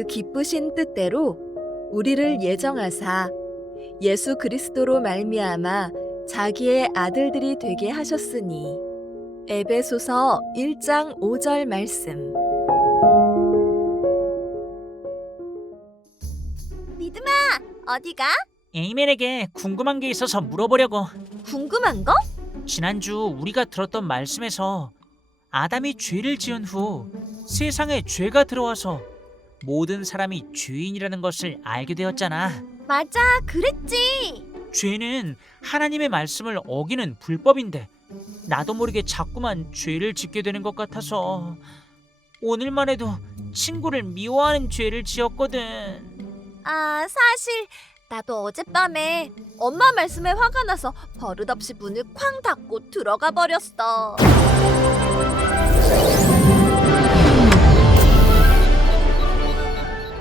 그 기쁘신 뜻대로 우리를 예정하사 예수 그리스도로 말미암아 자기의 아들들이 되게 하셨으니 에베소서 1장 5절 말씀 믿음아, 어디가? 에이맨에게 궁금한 게 있어서 물어보려고. 궁금한 거? 지난주 우리가 들었던 말씀에서 아담이 죄를 지은 후 세상에 죄가 들어와서 모든 사람이 죄인이라는 것을 알게 되었잖아. 맞아, 그랬지. 죄는 하나님의 말씀을 어기는 불법인데 나도 모르게 자꾸만 죄를 짓게 되는 것 같아서 오늘만 해도 친구를 미워하는 죄를 지었거든. 아, 사실 나도 어젯밤에 엄마 말씀에 화가 나서 버릇없이 문을 쾅 닫고 들어가 버렸어.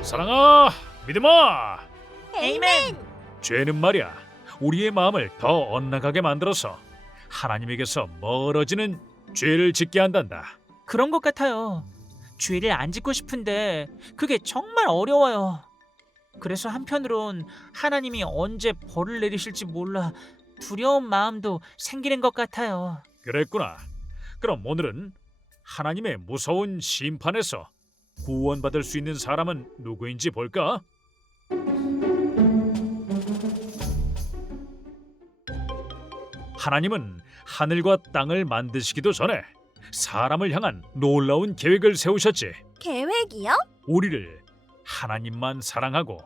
사랑아, 믿음아. 에이맨! 죄는 말이야. 우리의 마음을 더 엇나가게 만들어서 하나님에게서 멀어지는 죄를 짓게 한단다. 그런 것 같아요. 죄를 안 짓고 싶은데 그게 정말 어려워요. 그래서 한편으론 하나님이 언제 벌을 내리실지 몰라 두려운 마음도 생기는 것 같아요. 그랬구나. 그럼 오늘은 하나님의 무서운 심판에서 구원받을 수 있는 사람은 누구인지 볼까? 하나님은 하늘과 땅을 만드시기도 전에 사람을 향한 놀라운 계획을 세우셨지. 계획이요? 우리를 하나님만 사랑하고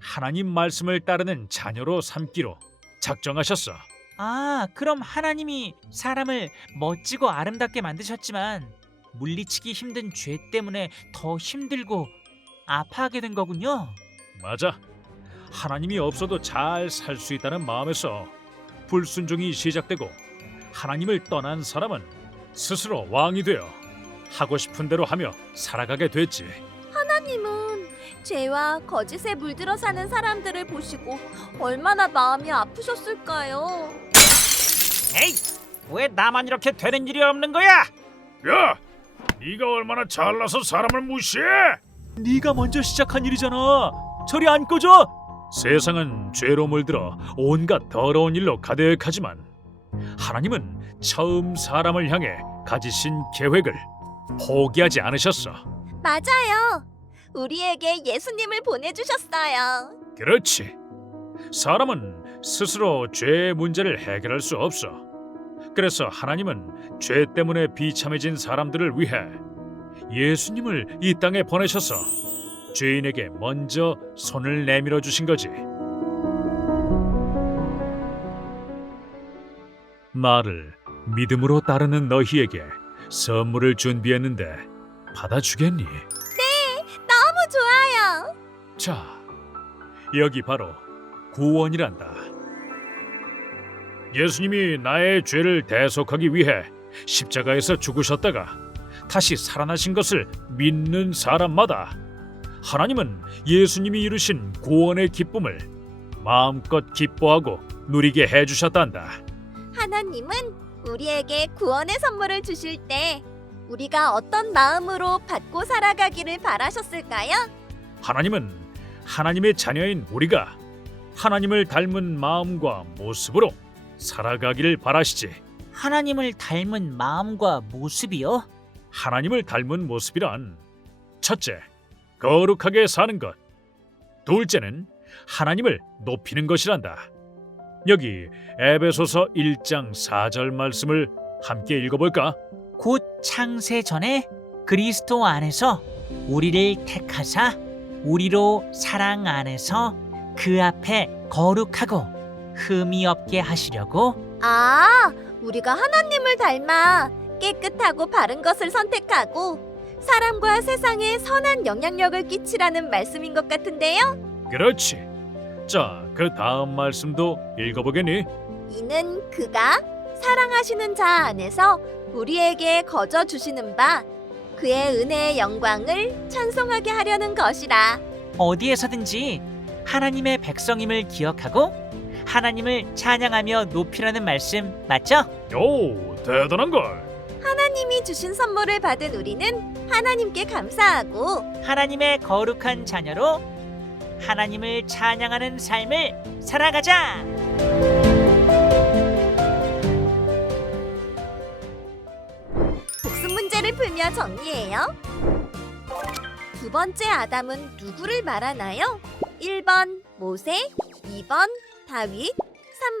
하나님 말씀을 따르는 자녀로 삼기로 작정하셨어. 아, 그럼 하나님이 사람을 멋지고 아름답게 만드셨지만 물리치기 힘든 죄 때문에 더 힘들고 아파하게 된 거군요. 맞아. 하나님이 없어도 잘 살 수 있다는 마음에서 불순종이 시작되고 하나님을 떠난 사람은 스스로 왕이 되어 하고 싶은 대로 하며 살아가게 됐지. 하나님은 죄와 거짓에 물들어 사는 사람들을 보시고 얼마나 마음이 아프셨을까요? 에이, 왜 나만 이렇게 되는 일이 없는 거야? 야, 네가 얼마나 잘나서 사람을 무시해? 네가 먼저 시작한 일이잖아. 저리 안 꺼져. 세상은 죄로 물들어 온갖 더러운 일로 가득하지만 하나님은 처음 사람을 향해 가지신 계획을 포기하지 않으셨어. 맞아요. 우리에게 예수님을 보내주셨어요. 그렇지. 사람은 스스로 죄의 문제를 해결할 수 없어. 그래서 하나님은 죄 때문에 비참해진 사람들을 위해 예수님을 이 땅에 보내셔서 죄인에게 먼저 손을 내밀어 주신 거지. 나를 믿음으로 따르는 너희에게 선물을 준비했는데 받아주겠니? 너무 좋아요. 자, 여기 바로 구원이란다. 예수님이 나의 죄를 대속하기 위해 십자가에서 죽으셨다가 다시 살아나신 것을 믿는 사람마다 하나님은 예수님이 이루신 구원의 기쁨을 마음껏 기뻐하고 누리게 해주셨단다. 하나님은 우리에게 구원의 선물을 주실 때 우리가 어떤 마음으로 받고 살아가기를 바라셨을까요? 하나님은 하나님의 자녀인 우리가 하나님을 닮은 마음과 모습으로 살아가기를 바라시지. 하나님을 닮은 마음과 모습이요? 하나님을 닮은 모습이란 첫째, 거룩하게 사는 것. 둘째는 하나님을 높이는 것이란다. 여기 에베소서 1장 4절 말씀을 함께 읽어볼까? 곧 창세 전에 그리스도 안에서 우리를 택하사 우리로 사랑 안에서 그 앞에 거룩하고 흠이 없게 하시려고 아, 우리가 하나님을 닮아 깨끗하고 바른 것을 선택하고 사람과 세상에 선한 영향력을 끼치라는 말씀인 것 같은데요. 그렇지. 자, 그 다음 말씀도 읽어보겠니? 이는 그가 사랑하시는 자 안에서 우리에게 거저 주시는 바 그의 은혜의 영광을 찬송하게 하려는 것이라. 어디에서든지 하나님의 백성임을 기억하고 하나님을 찬양하며 높이라는 말씀 맞죠? 오, 대단한 걸. 하나님이 주신 선물을 받은 우리는 하나님께 감사하고 하나님의 거룩한 자녀로 하나님을 찬양하는 삶을 살아가자. 복습 문제를 풀며 정리해요. 두 번째 아담은 누구를 말하나요? 1번 모세, 2번 다윗,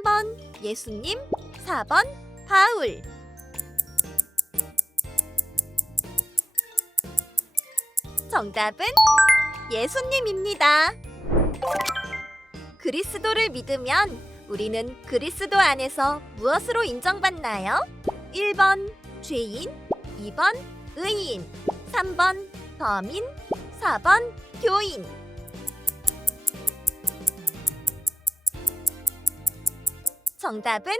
3번 예수님, 4번 바울. 정답은 예수님입니다. 그리스도를 믿으면 우리는 그리스도 안에서 무엇으로 인정받나요? 1번 죄인, 2번 의인, 3번 범인, 4번 교인. 정답은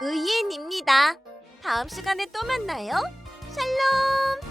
의인입니다. 다음 시간에 또 만나요. 샬롬!